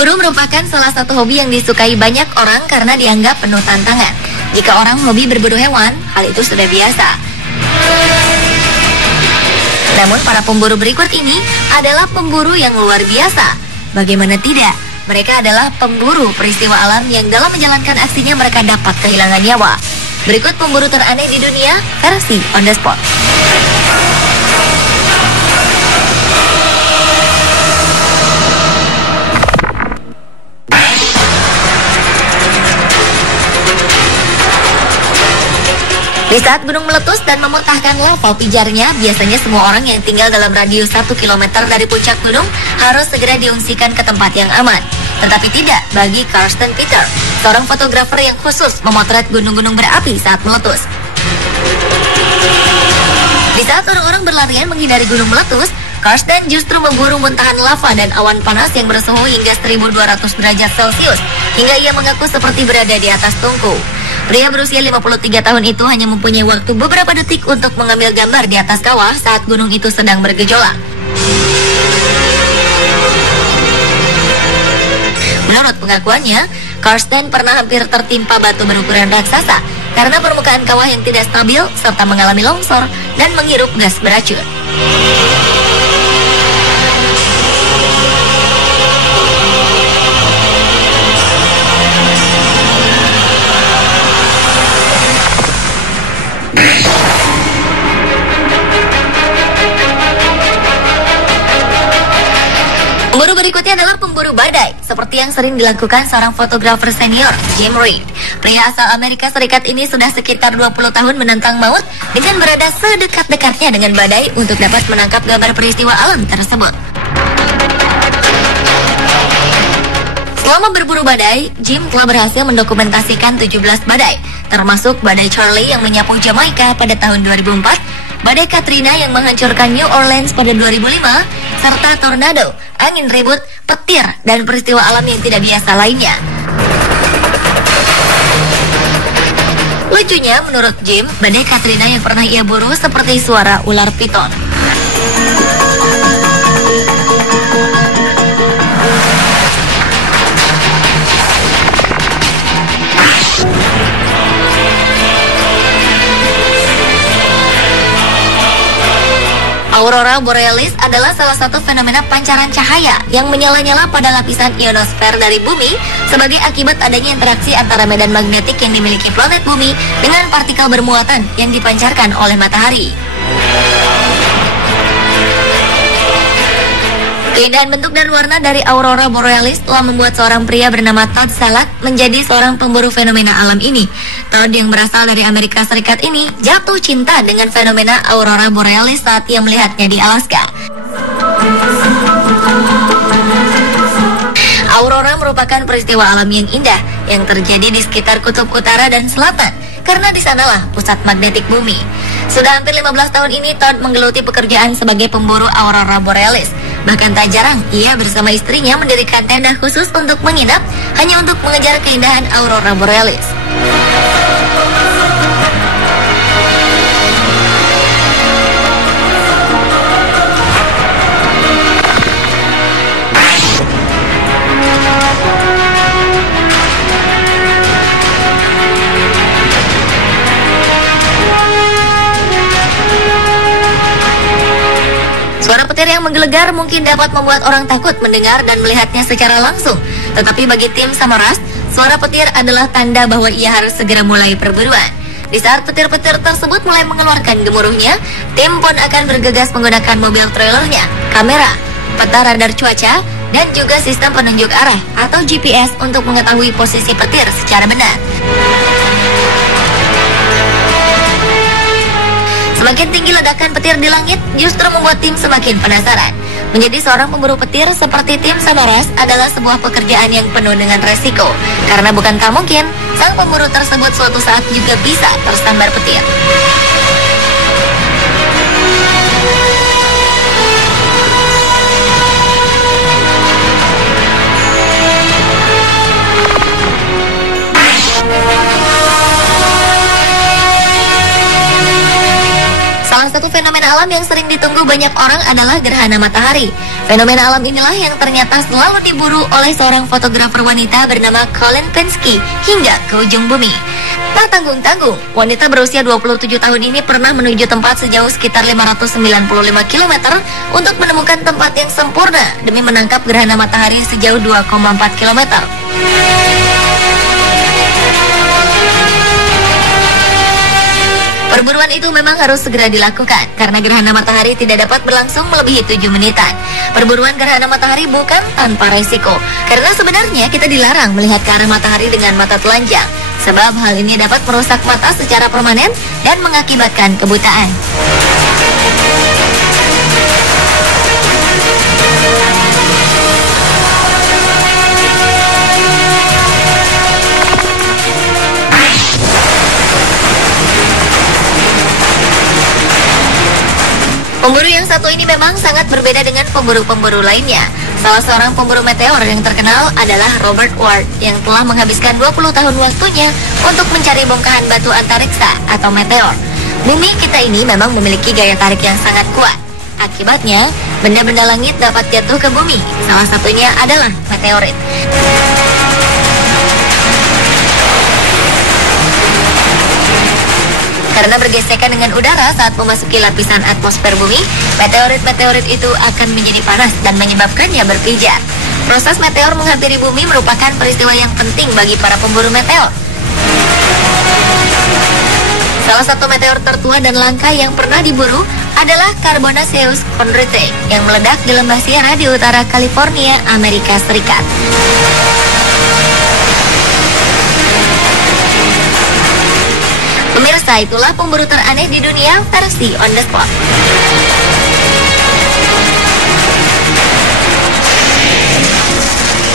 Memburu merupakan salah satu hobi yang disukai banyak orang karena dianggap penuh tantangan. Jika orang hobi berburu hewan, hal itu sudah biasa. Namun para pemburu berikut ini adalah pemburu yang luar biasa. Bagaimana tidak? Mereka adalah pemburu peristiwa alam yang dalam menjalankan aksinya mereka dapat kehilangan nyawa. Berikut pemburu teraneh di dunia versi on the spot. Di saat gunung meletus dan memuntahkan lava pijarnya, biasanya semua orang yang tinggal dalam radius 1 km dari puncak gunung harus segera diungsikan ke tempat yang aman. Tetapi tidak bagi Karsten Peter, seorang fotografer yang khusus memotret gunung-gunung berapi saat meletus. Di saat orang-orang berlarian menghindari gunung meletus, Karsten justru memburu muntahan lava dan awan panas yang bersuhu hingga 1200 derajat Celcius, hingga ia mengaku seperti berada di atas tungku. Pria berusia 53 tahun itu hanya mempunyai waktu beberapa detik untuk mengambil gambar di atas kawah saat gunung itu sedang bergejolak. Menurut pengakuannya, Karsten pernah hampir tertimpa batu berukuran raksasa karena permukaan kawah yang tidak stabil serta mengalami longsor dan menghirup gas beracun. Pemburu berikutnya adalah pemburu badai, seperti yang sering dilakukan seorang fotografer senior, Jim Reid. Pria asal Amerika Serikat ini sudah sekitar 20 tahun menantang maut dengan berada sedekat-dekatnya dengan badai untuk dapat menangkap gambar peristiwa alam tersebut. Selama berburu badai, Jim telah berhasil mendokumentasikan 17 badai, termasuk badai Charlie yang menyapu Jamaika pada tahun 2004, badai Katrina yang menghancurkan New Orleans pada 2005, serta tornado, angin ribut, petir, dan peristiwa alam yang tidak biasa lainnya. Lucunya, menurut Jim, badai Katrina yang pernah ia buru seperti suara ular piton. Aurora Borealis adalah salah satu fenomena pancaran cahaya yang menyala-nyala pada lapisan ionosfer dari bumi sebagai akibat adanya interaksi antara medan magnetik yang dimiliki planet bumi dengan partikel bermuatan yang dipancarkan oleh matahari. Keindahan bentuk dan warna dari Aurora Borealis telah membuat seorang pria bernama Todd Salak menjadi seorang pemburu fenomena alam ini. Todd yang berasal dari Amerika Serikat ini jatuh cinta dengan fenomena Aurora Borealis saat ia melihatnya di Alaska. Aurora merupakan peristiwa alam yang indah yang terjadi di sekitar kutub utara dan selatan, karena di sanalah pusat magnetik bumi. Sudah hampir 15 tahun ini Todd menggeluti pekerjaan sebagai pemburu Aurora Borealis. Bahkan tak jarang ia bersama istrinya mendirikan tenda khusus untuk menginap hanya untuk mengejar keindahan Aurora Borealis. Suara petir yang menggelegar mungkin dapat membuat orang takut mendengar dan melihatnya secara langsung. Tetapi bagi tim Samaras, suara petir adalah tanda bahwa ia harus segera mulai perburuan. Di saat petir-petir tersebut mulai mengeluarkan gemuruhnya, tim pun akan bergegas menggunakan mobil trailernya, kamera, peta radar cuaca, dan juga sistem penunjuk arah atau GPS untuk mengetahui posisi petir secara benar. Semakin tinggi ledakan petir di langit justru membuat tim semakin penasaran. Menjadi seorang pemburu petir seperti tim Samaras adalah sebuah pekerjaan yang penuh dengan resiko. Karena bukan tak mungkin, sang pemburu tersebut suatu saat juga bisa tersambar petir. Salah satu fenomena alam yang sering ditunggu banyak orang adalah gerhana matahari. Fenomena alam inilah yang ternyata selalu diburu oleh seorang fotografer wanita bernama Colin Penske hingga ke ujung bumi. Tak tanggung-tanggung, wanita berusia 27 tahun ini pernah menuju tempat sejauh sekitar 595 km untuk menemukan tempat yang sempurna demi menangkap gerhana matahari sejauh 2,4 km. Perburuan itu memang harus segera dilakukan karena gerhana matahari tidak dapat berlangsung melebihi 7 menitan. Perburuan gerhana matahari bukan tanpa resiko, karena sebenarnya kita dilarang melihat ke arah matahari dengan mata telanjang, sebab hal ini dapat merusak mata secara permanen dan mengakibatkan kebutaan. Pemburu yang satu ini memang sangat berbeda dengan pemburu-pemburu lainnya. Salah seorang pemburu meteor yang terkenal adalah Robert Ward yang telah menghabiskan 20 tahun waktunya untuk mencari bongkahan batu antariksa atau meteor. Bumi kita ini memang memiliki gaya tarik yang sangat kuat. Akibatnya, benda-benda langit dapat jatuh ke bumi. Salah satunya adalah meteorit. Karena bergesekan dengan udara saat memasuki lapisan atmosfer bumi, meteorit-meteorit itu akan menjadi panas dan menyebabkannya berpijar. Proses meteor menghampiri bumi merupakan peristiwa yang penting bagi para pemburu meteor. Salah satu meteor tertua dan langka yang pernah diburu adalah Carbonaceous Chondrite yang meledak di lembah Sierra di utara California, Amerika Serikat. Pemirsa, itulah pemburu teraneh di dunia versi On The Spot.